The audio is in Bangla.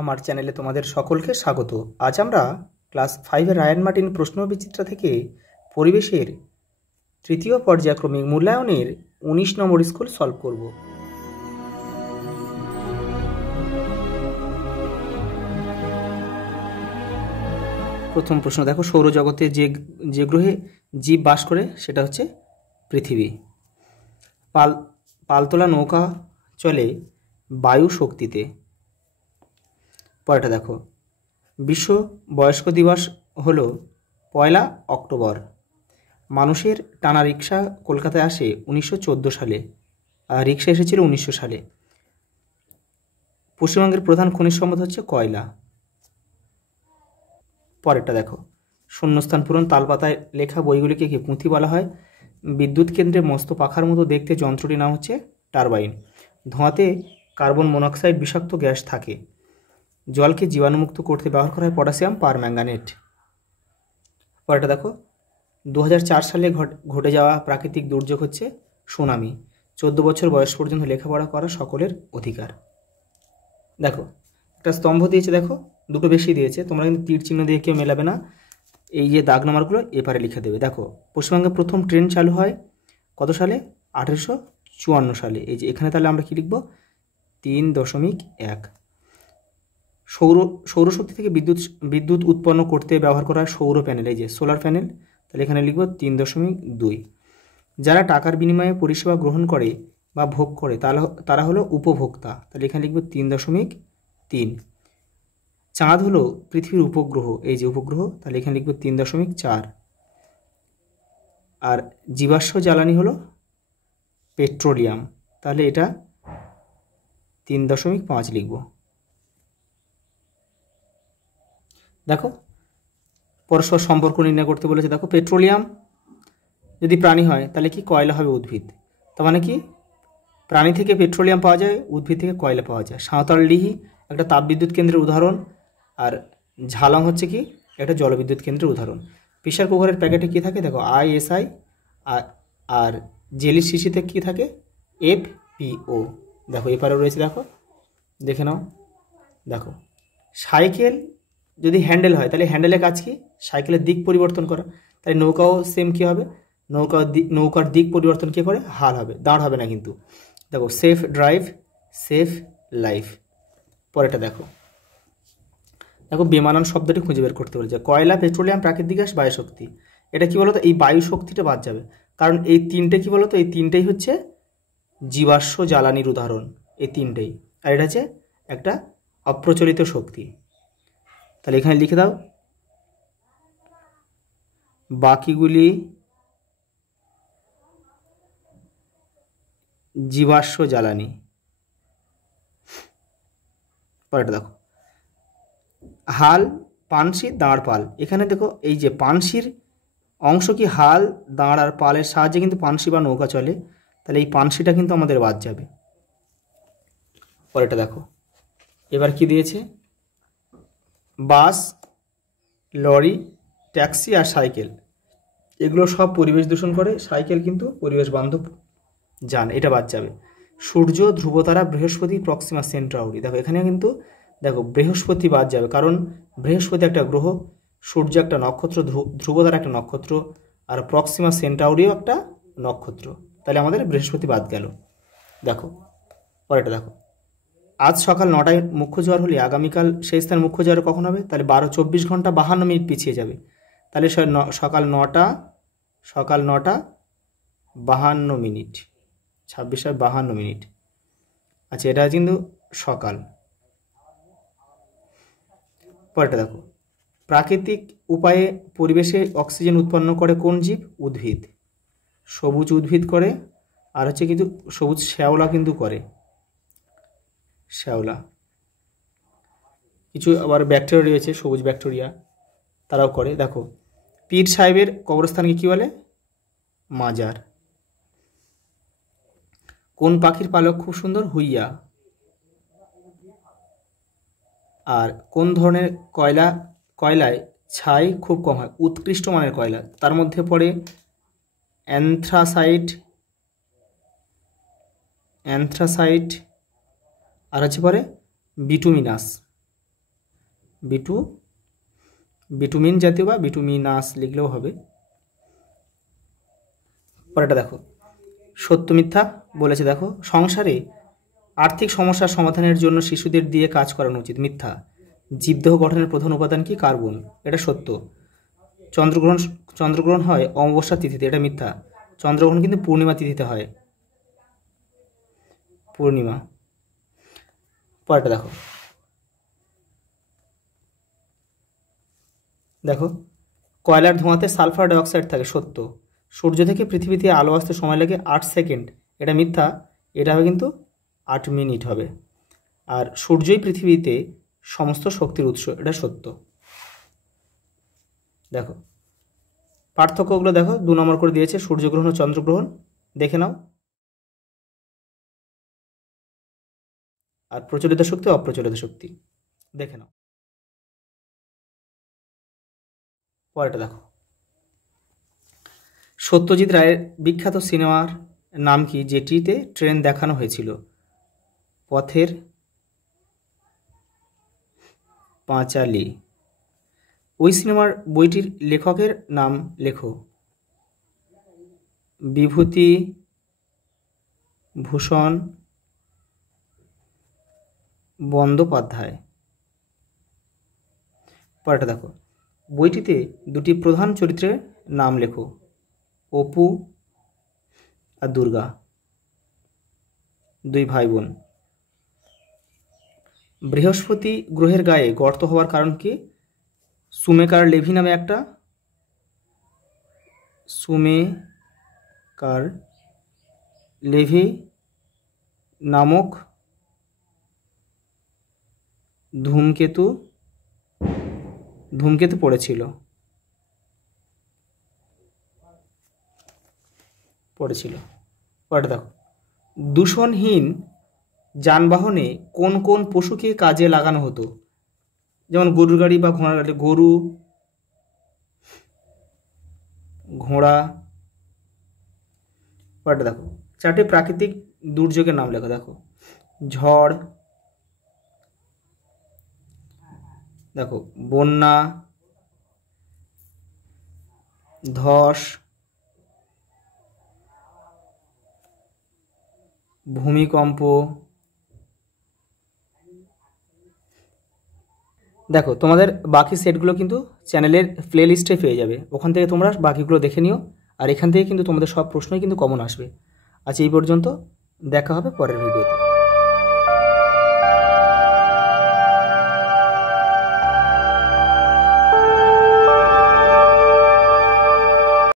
আমার চ্যানেলে তোমাদের সকলকে স্বাগত। আজ আমরা ক্লাস 5-এর রায়ান মার্টিন প্রশ্নবিচিত্রা থেকে পরিবেশের তৃতীয় পর্যায়ক্রমিক মূল্যায়নের 19 নম্বর স্কুল সলভ করব। প্রথম প্রশ্ন দেখো, সৌরজগতে যে গ্রহে জীব বাস করে সেটা হচ্ছে পৃথিবী। পালতোলা নৌকা চলে বায়ু শক্তিতে। পরেরটা দেখো, বিশ্ব বয়স্ক দিবস হলো 1 অক্টোবর। মানুষের টানা রিক্সা কলকাতায় আসে 1914 সালে, আর রিক্সা এসেছিল 1900 সালে। পশ্চিমবঙ্গের প্রধান খনিজ সম্পদ হচ্ছে কয়লা। পরেরটা দেখো, শূন্যস্থান পূরণ। তালপাতায় লেখা বইগুলিকে কি পুঁথি বলা হয়? বিদ্যুৎ কেন্দ্রে মস্ত পাখার মতো দেখতে যন্ত্রটির নাম হচ্ছে টারবাইন। ধোঁয়াতে কার্বন মনোক্সাইড বিষাক্ত গ্যাস থাকে। জলকে জীবাণুমুক্ত করতে ব্যবহার করা হয় পটাশিয়াম পারম্যাঙ্গানেট। পরেরটা দেখো, 2004 সালে ঘটে যাওয়া প্রাকৃতিক দুর্যোগ হচ্ছে সুনামি। 14 বছর বয়স পর্যন্ত লেখাপড়া করা সকলের অধিকার। দেখো, একটা স্তম্ভ দিয়েছে, দেখো দুটো বেশি দিয়েছে, তোমরা কিন্তু তীর চিহ্ন দিয়ে কেউ মেলাবে না, এই যে দাগ নাম্বারগুলো এপারে লিখে দেবে। দেখো, পশ্চিমবঙ্গে প্রথম ট্রেন চালু হয় কত সালে? 1854 সালে। এই যে এখানে তাহলে আমরা কি লিখব? 3.1। সৌরশক্তি থেকে বিদ্যুৎ উৎপন্ন করতে ব্যবহার করা হয় সৌর প্যানেল, এই যে সোলার প্যানেল, তাহলে এখানে লিখব 3.2। যারা টাকার বিনিময়ে পরিষেবা গ্রহণ করে বা ভোগ করে তারা হলো উপভোক্তা, তাহলে এখানে লিখব 3.3। চাঁদ হলো পৃথিবীর উপগ্রহ, এই যে উপগ্রহ, তাহলে এখানে লিখব 3.4। আর জীবাশ্ম জ্বালানি হলো পেট্রোলিয়াম, তাহলে এটা 3.5 লিখব। দেখো, পরস্পর সম্পর্ক নির্ণয় করতে বলেছে। দেখো, পেট্রোলিয়াম যদি প্রাণী হয় তাহলে কি কয়লা হবে উদ্ভিদ, তার মানে কি প্রাণী থেকে পেট্রোলিয়াম পাওয়া যায়, উদ্ভিদ থেকে কয়লা পাওয়া যায়। সাঁওতালডিহি একটা তাপবিদ্যুৎ কেন্দ্রের উদাহরণ, আর ঝালং হচ্ছে কি একটা জলবিদ্যুৎ কেন্দ্রের উদাহরণ। প্রেসার কুকারের প্যাকেটে কী থাকে? দেখো ISI, আর জেলির শিশিতে কী থাকে? FPO। দেখো এপারে রয়েছে, দেখো দেখে নাও। দেখো, সাইকেল যদি হ্যান্ডেল হয় তাহলে হ্যান্ডেলের কাজ কি? সাইকেলের দিক পরিবর্তন করা। তাই নৌকাও সেম কী হবে? নৌকার দিক পরিবর্তন কী করে? হাল হবে, দাঁড় হবে না কিন্তু। দেখো, সেফ ড্রাইভ, সেফ লাইফ। পরেরটা দেখো, বেমানান শব্দটি খুঁজে বের করতে বলেছে। কয়লা, পেট্রোলিয়াম, প্রাকৃতিক গ্যাস, বায়ুশক্তি। এটা কি বলতো? এই বায়ু শক্তিটা বাদ যাবে, কারণ এই তিনটে কি বলতো? এই তিনটেই হচ্ছে জীবাশ্ম জ্বালানির উদাহরণ, এই তিনটেই। আর এটা হচ্ছে একটা অপ্রচলিত শক্তি। তাহলে এখানে লিখে দাও, বাকিগুলি জীবাশ্ম জ্বালানি। পরেরটা দেখো, হাল, পানসি, দাঁড়, পাল। এখানে দেখো এই যে পানসির অংশ কি হাল, দাঁড় আর পালের সাহায্যে কিন্তু পানসি বা নৌকা চলে, তাহলে এই পানসিটা কিন্তু আমাদের বাদ যাবে। পরেরটা দেখো, এবার কি দিয়েছে? বাস, লরি, ট্যাক্সি আর সাইকেল, এগুলো সব পরিবেশ দূষণ করে, সাইকেল কিন্তু পরিবেশ বান্ধব যান, এটা বাদ যাবে। সূর্য, ধ্রুবতারা, বৃহস্পতি, প্রক্সিমা সেন্টাউরি। দেখো এখানে কিন্তু দেখো বৃহস্পতি বাদ যাবে, কারণ বৃহস্পতি একটা গ্রহ, সূর্য একটা নক্ষত্র, ধ্রুবতারা একটা নক্ষত্র, আর প্রক্সিমা সেন্টাউরিও একটা নক্ষত্র, তাহলে আমাদের বৃহস্পতি বাদ গেল। দেখো পরেরটা দেখো, আজ সকাল 9টায় মুখ্য জোয়ার হলে আগামীকাল সেই স্থানে মুখ্য জোয়ার কখন হবে? তাহলে 24 ঘন্টা 52 মিনিট পিছিয়ে যাবে, তাহলে সকাল 9টা 52 মিনিট, 26:52 মিনিট। আচ্ছা, এটা কিন্তু সকাল। পরেরটা দেখো, প্রাকৃতিক উপায়ে পরিবেশে অক্সিজেন উৎপন্ন করে কোন জীব? উদ্ভিদ। সবুজ উদ্ভিদ করে, আর হচ্ছে কিন্তু সবুজ শ্যাওলা কিন্তু করে, শ্যাওলা। কিছু আবার ব্যাকটেরিয়া রয়েছে, সবুজ ব্যাকটেরিয়া, তারাও করে। দেখো, পীর সাহেবের কবরস্থানকে কী বলে? মাজার। কোন পাখির পালক খুব সুন্দর? হুইয়া। আর কোন ধরনের কয়লায় ছাই খুব কম হয়? উৎকৃষ্ট মানের কয়লা, তার মধ্যে পড়ে অ্যান্থ্রাসাইট আর হচ্ছে পরে বিটুমিনাস। বিটুমিন জাতীয় বা বিটুমিনাস লিখলেও হবে। পরেরটা দেখো, সত্য মিথ্যা বলেছে। দেখো, সংসারে আর্থিক সমস্যার সমাধানের জন্য শিশুদের দিয়ে কাজ করানো উচিত। মিথ্যা। জীবদেহ গঠনের প্রধান উপাদান কি? কার্বন। এটা সত্য। চন্দ্রগ্রহণ হয় অমাবস্যা তিথিতে। এটা মিথ্যা। চন্দ্রগ্রহণ কিন্তু পূর্ণিমা তিথিতে হয়। পূর্ণিমা। পরেরটা দেখো, কয়লার ধোঁয়াতে সালফার ডাইঅক্সাইড থাকে। সত্য। সূর্য থেকে পৃথিবীতে আলো আসতে সময় লাগে 8 সেকেন্ড। এটা মিথ্যা। এটা হবে কিন্তু 8 মিনিট হবে। আর সূর্যই পৃথিবীতে সমস্ত শক্তির উৎস। এটা সত্য। দেখো, পার্থক্যগুলো দেখো, 2 নম্বর করে দিয়েছে, সূর্যগ্রহণ ও চন্দ্রগ্রহণ দেখে নাও। আর প্রচলিত শক্তি, অপ্রচলিত শক্তি দেখে নাও। পরেরটা দেখো, সত্যজিৎ রায়ের বিখ্যাত সিনেমার নাম কি যেটিতে ট্রেন দেখানো হয়েছিল? পথের পাঁচালী। ওই সিনেমার বইটির লেখকের নাম লেখো। বিভূতি ভূষণ বন্দ্যোপাধ্যায়। পরেরটা দেখো, বইটিতে 2টি প্রধান চরিত্রের নাম লেখো। অপু আর দুর্গা, 2 ভাই বোন। বৃহস্পতি গ্রহের গায়ে গর্ত হওয়ার কারণ কি? সুমেকার লেভি নামে একটা সুমেকার লেভি নামক ধূমকেতু পড়েছিল। পরেরটা দেখো, দূষণহীন যানবাহনে কোন কোন পশুকে কাজে লাগানো হতো? যেমন গরুর গাড়ি বা ঘোড়ার গাড়ি। গরু, ঘোড়া। পরেরটা দেখো, 4টি প্রাকৃতিক দুর্যোগের নাম লেখো। দেখো, ঝড়, দেখো বন্যা, ধস, ভূমিকম্প। দেখো, তোমাদের বাকি সেটগুলো কিন্তু চ্যানেলের প্লে লিস্টে পেয়ে যাবে, ওখান থেকে তোমরা বাকিগুলো দেখে নিও। আর এখান থেকে কিন্তু তোমাদের সব প্রশ্নই কিন্তু কমন আসবে। আজ এই পর্যন্ত, দেখা হবে পরের ভিডিওতে।